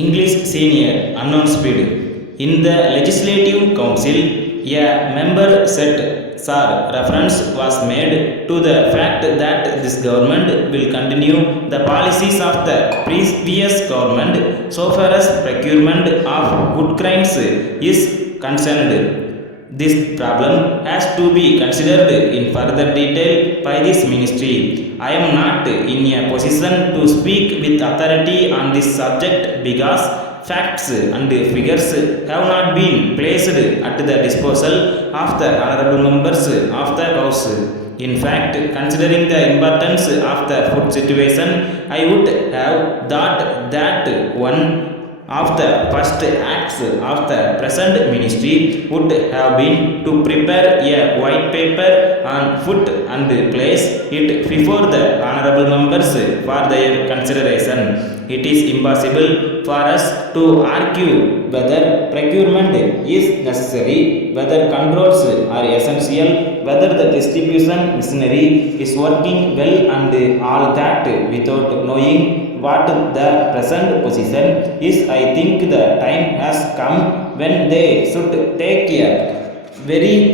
English Senior announced in the Legislative Council, a member said, Sir, reference was made to the fact that this government will continue the policies of the previous government so far as procurement of good crimes is concerned. This problem has to be considered in further detail by this ministry. I am not in a position to speak with authority on this subject because facts and figures have not been placed at the disposal of the honorable members of the House. In fact, considering the importance of the food situation, I would have thought that one of the first acts of the present ministry would have been to prepare a white paper on food and place it before the honorable members for their consideration. It is impossible for us to argue whether procurement is necessary, whether controls are essential, whether the distribution machinery is working well and all that without knowing what the present position is. I think the time has come when they should take a very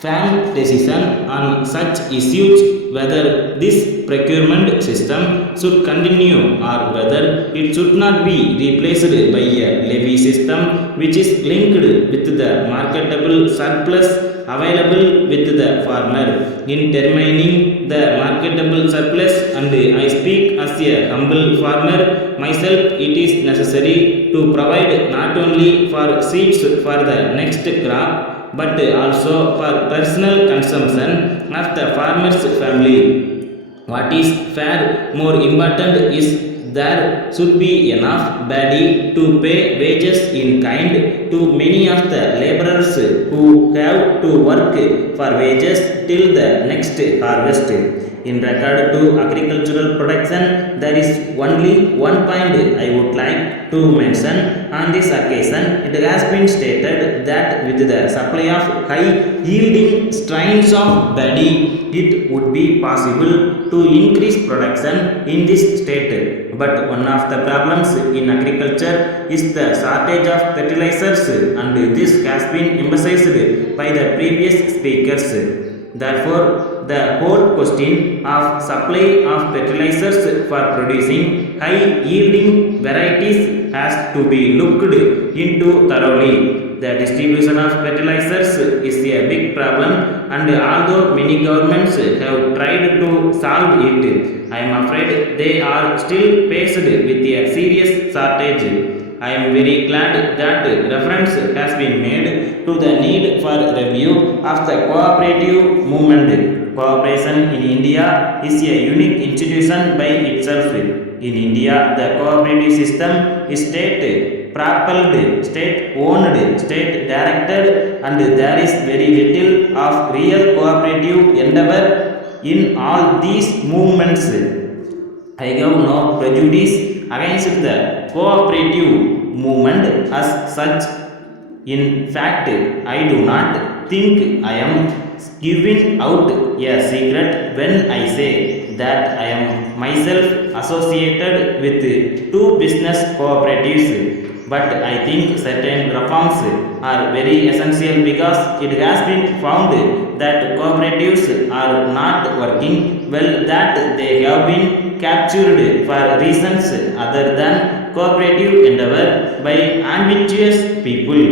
firm decision on such issues, whether this procurement system should continue or whether it should not be replaced by a levy system which is linked with the marketable surplus available with the farmer. In determining the marketable surplus, and I speak as a humble farmer myself, it is necessary to provide not only for seeds for the next crop but also for personal consumption of the farmer's family. What is far more important is there should be enough body to pay wages in kind to many of the laborers who have to work for wages till the next harvest. In regard to agricultural production, there is only one point I would like to mention on this occasion. It has been stated that with the supply of high yielding strains of paddy, it would be possible to increase production in this state. But one of the problems in agriculture is the shortage of fertilizers, and this has been emphasized by the previous speakers. Therefore, the whole question of supply of fertilizers for producing high yielding varieties has to be looked into thoroughly. The distribution of fertilizers is a big problem, and although many governments have tried to solve it, I am afraid they are still faced with a serious shortage. I am very glad that reference has been made to the need for review of the cooperative movement. Cooperation in India is a unique institution by itself. In India, the cooperative system is state propelled, state owned, state directed, and there is very little of real cooperative endeavor in all these movements. I have no prejudice against the cooperative movement as such. In fact, I do not think I am giving out a secret when I say that I am myself associated with two business cooperatives. But I think certain reforms are very essential because it has been found that cooperatives are not working well, that they have been captured for reasons other than cooperative endeavor by ambitious people.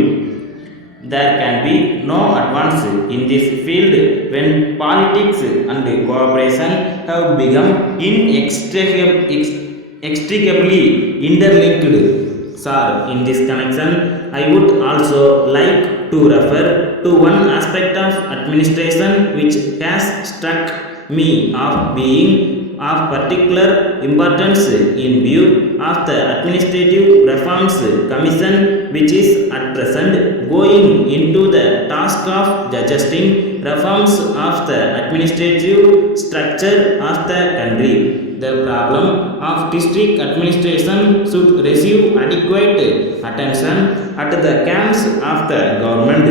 There can be no advance in this field when politics and cooperation have become inextricably interlinked. Sir, in this connection, I would also like to refer to one aspect of administration which has struck me of being of particular importance in view of the Administrative Reforms Commission, which is at present going into the task of adjusting reforms of the administrative structure of the country. The problem of district administration should receive adequate attention at the camps of the government.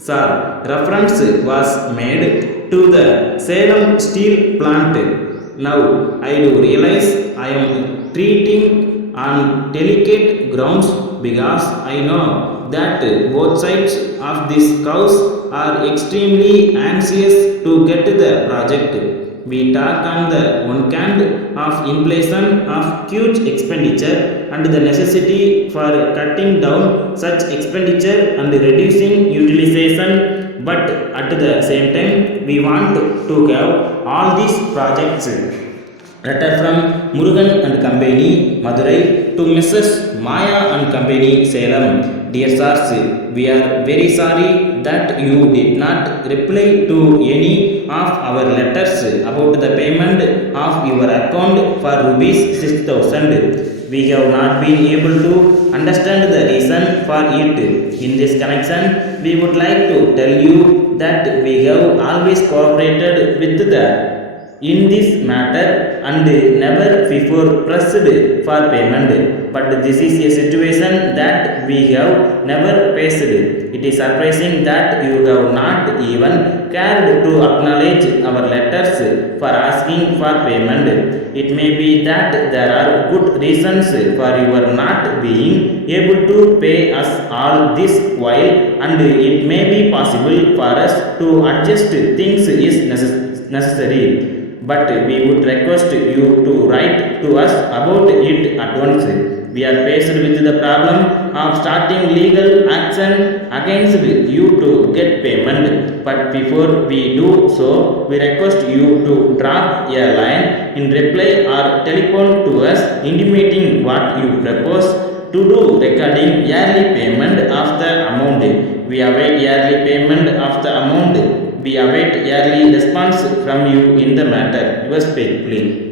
Sir, reference was made to the Salem steel plant. Now I do realize I am treating on delicate grounds because I know that both sides of this cause are extremely anxious to get the project. We talk on the one hand of inflation of huge expenditure and the necessity for cutting down such expenditure and reducing utilization, but at the same time we want to have all these projects. Letter from Murugan and Company, Madurai to Mrs. Maya and Company, Salem. Dear Sirs, we are very sorry that you did not reply to any of our letters about the payment of your account for rupees 6,000. We have not been able to understand the reason for it. In this connection, we would like to tell you that we have always cooperated with the in this matter and never before pressed for payment. But this is a situation that we have never faced. It is surprising that you have not even cared to acknowledge our letters for asking for payment. It may be that there are good reasons for your not being able to pay us all this while, and it may be possible for us to adjust things is necessary, but we would request you to write to us about it at once. We are faced with the problem of starting legal action against you to get payment, but before we do so, we request you to drop a line in reply or telephone to us intimating what you propose to do regarding yearly payment of the amount. We await yearly payment of the amount. We await yearly response from you in the matter. Yours faithfully.